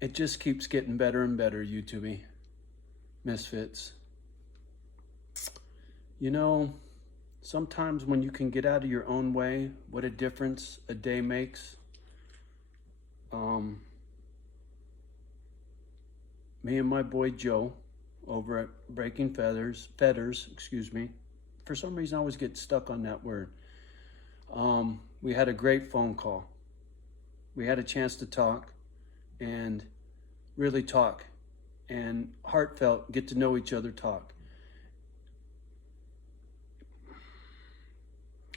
It just keeps getting better and better, YouTube Misfits. You know, sometimes when you can get out of your own way, what a difference a day makes. Me and my boy Joe over at Breaking Fetters, excuse me. For some reason, I always get stuck on that word. We had a great phone call. We had a chance to talk and really talk and heartfelt, get to know each other, talk.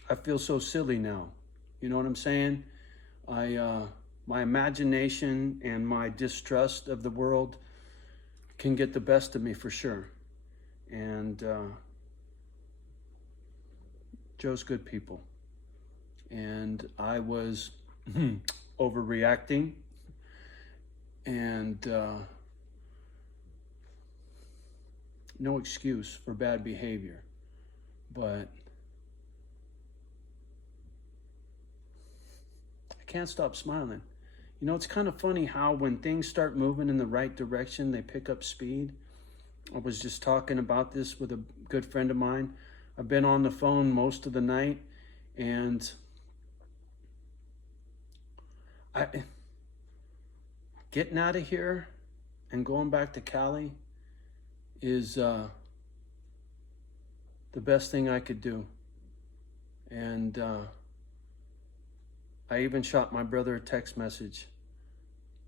I feel so silly now. You know what I'm saying? My imagination and my distrust of the world can get the best of me for sure. And Joe's good people. And I was overreacting and no excuse for bad behavior. But I can't stop smiling. You know, it's kind of funny how when things start moving in the right direction, they pick up speed. I was just talking about this with a good friend of mine. I've been on the phone most of the night, and getting out of here and going back to Cali is the best thing I could do. And I even shot my brother a text message.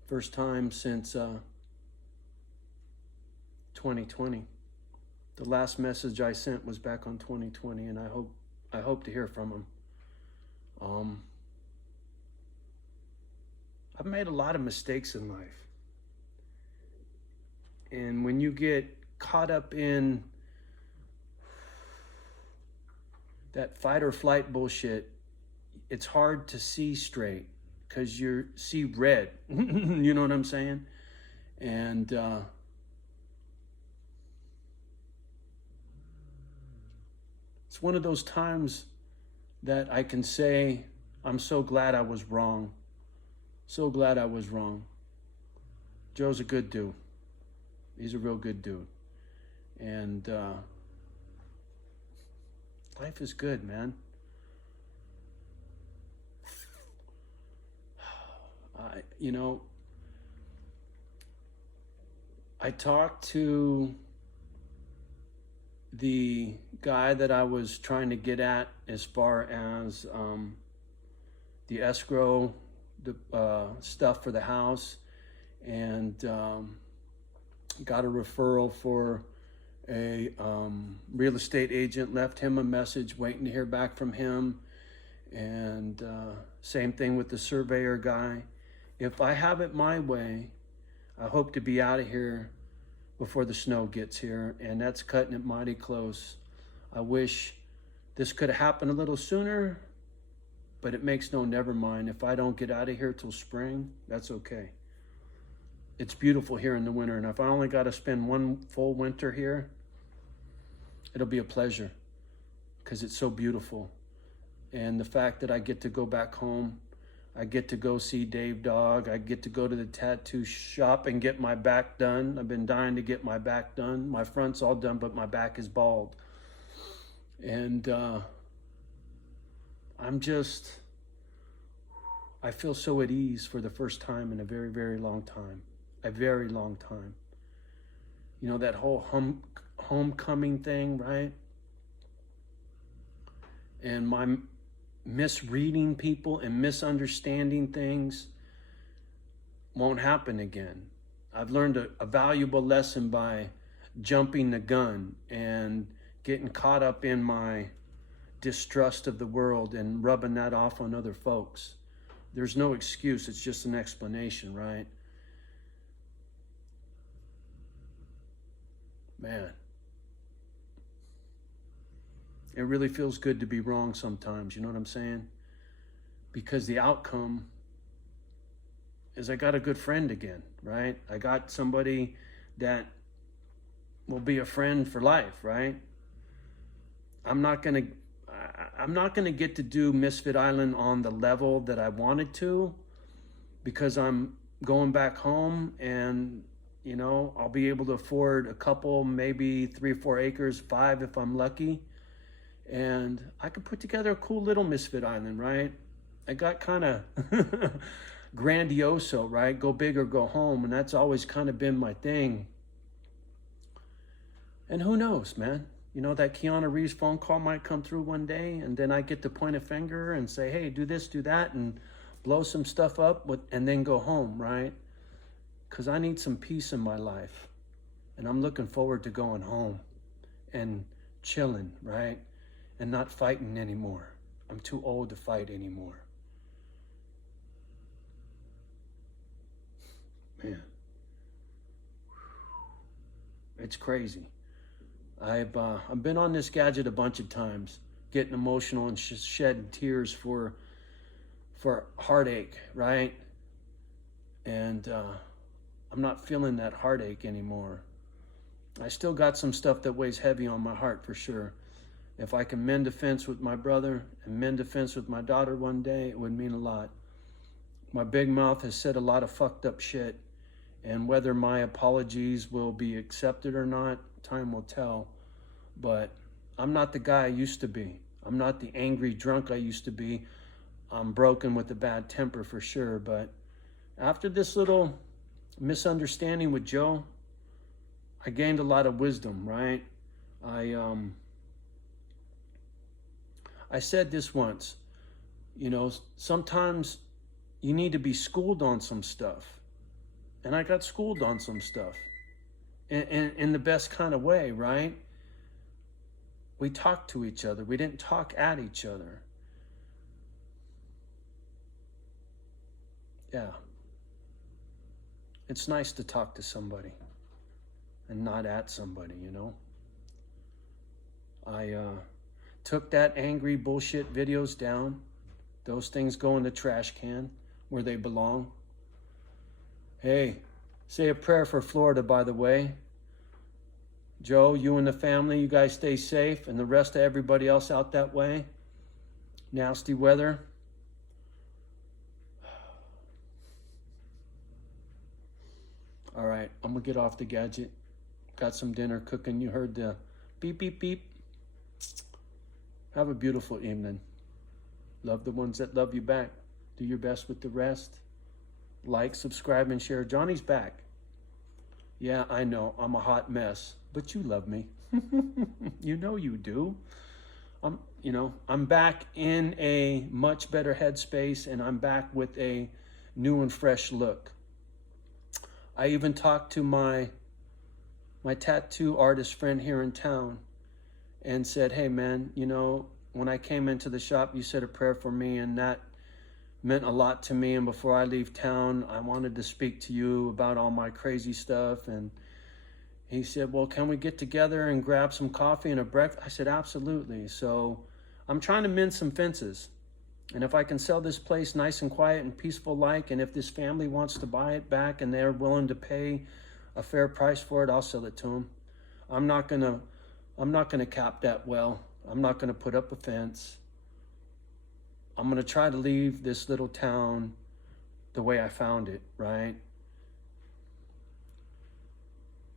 First time since 2020. The last message I sent was back on 2020, and I hope to hear from him. I've made a lot of mistakes in life. And when you get caught up in that fight or flight bullshit, it's hard to see straight because you see red. You know what I'm saying? And it's one of those times that I can say, I'm so glad I was wrong. So glad I was wrong. Joe's a good dude. He's a real good dude. And life is good, man. I talked to the guy that I was trying to get at as far as the escrow, the stuff for the house, and got a referral for a real estate agent, left him a message, waiting to hear back from him. And same thing with the surveyor guy. If I have it my way, I hope to be out of here before the snow gets here, and that's cutting it mighty close. I wish this could have happened a little sooner, but it makes no never mind. If I don't get out of here till spring, that's okay. It's beautiful here in the winter, and if I only got to spend one full winter here, it'll be a pleasure because it's so beautiful. And the fact that I get to go back home, I get to go see Dave Dog, I get to go to the tattoo shop and get my back done. I've been dying to get my back done. My front's all done, but my back is bald. And I feel so at ease for the first time in a very, very long time. A very long time. You know, that whole homecoming thing, right? And my misreading people and misunderstanding things won't happen again. I've learned a valuable lesson by jumping the gun and getting caught up in my distrust of the world and rubbing that off on other folks. There's no excuse, it's just an explanation, right? Man. It really feels good to be wrong sometimes, you know what I'm saying? Because the outcome is I got a good friend again, right? I got somebody that will be a friend for life, right? I'm not gonna get to do Misfit Island on the level that I wanted to because I'm going back home, and I'll be able to afford a couple, maybe 3 or 4 acres, 5 if I'm lucky, and I could put together a cool little Misfit Island, right? I got kind of grandioso, right? Go big or go home, and that's always kind of been my thing. And who knows, man? That Keanu Reeves phone call might come through one day, and then I get to point a finger and say, hey, do this, do that, and blow some stuff up, and then go home, right? Because I need some peace in my life. And I'm looking forward to going home and chilling, right? And not fighting anymore. I'm too old to fight anymore. Man, it's crazy. I've been on this gadget a bunch of times, getting emotional and shedding tears for heartache, right? And I'm not feeling that heartache anymore. I still got some stuff that weighs heavy on my heart for sure. If I can mend a fence with my brother and mend a fence with my daughter one day, it would mean a lot. My big mouth has said a lot of fucked up shit, and whether my apologies will be accepted or not, time will tell. But I'm not the guy I used to be. I'm not the angry drunk I used to be. I'm broken with a bad temper for sure. But after this little misunderstanding with Joe, I gained a lot of wisdom, right? I said this once, sometimes you need to be schooled on some stuff. And I got schooled on some stuff in the best kind of way, right? We talked to each other. We didn't talk at each other. Yeah. It's nice to talk to somebody and not at somebody, I took that angry bullshit videos down. Those things go in the trash can where they belong. Hey, say a prayer for Florida, by the way. Joe, you and the family, you guys stay safe, and the rest of everybody else out that way. Nasty weather. All right, I'm gonna get off the gadget. Got some dinner cooking. You heard the beep, beep, beep. Have a beautiful evening. Love the ones that love you back. Do your best with the rest. Like, subscribe, and share. Johnny's back. Yeah, I know, I'm a hot mess, but you love me. You know you do. I'm back in a much better headspace, and I'm back with a new and fresh look. I even talked to my tattoo artist friend here in town and said, hey man, when I came into the shop, you said a prayer for me, and that meant a lot to me. And before I leave town, I wanted to speak to you about all my crazy stuff. And he said, well, can we get together and grab some coffee and a breakfast? I said, absolutely. So I'm trying to mend some fences. And if I can sell this place nice and quiet and peaceful like, and if this family wants to buy it back and they're willing to pay a fair price for it, I'll sell it to them. I'm not gonna cap that well. I'm not gonna put up a fence. I'm gonna try to leave this little town the way I found it, right?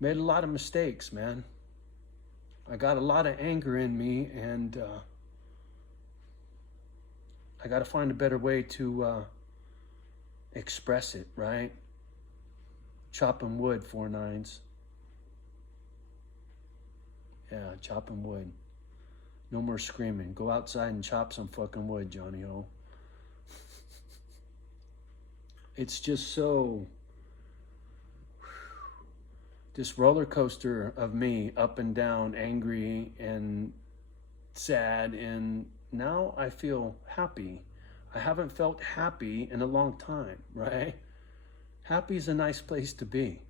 Made a lot of mistakes, man. I got a lot of anger in me, and I got to find a better way to express it, right? Chopping wood, 4 9s. Yeah, chopping wood. No more screaming. Go outside and chop some fucking wood, Johnny O. It's just so... this roller coaster of me, up and down, angry and sad, and now I feel happy. I haven't felt happy in a long time, right? Happy is a nice place to be.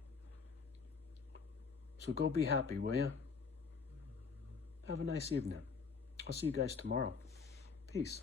So go be happy, will you? Have a nice evening. I'll see you guys tomorrow. Peace.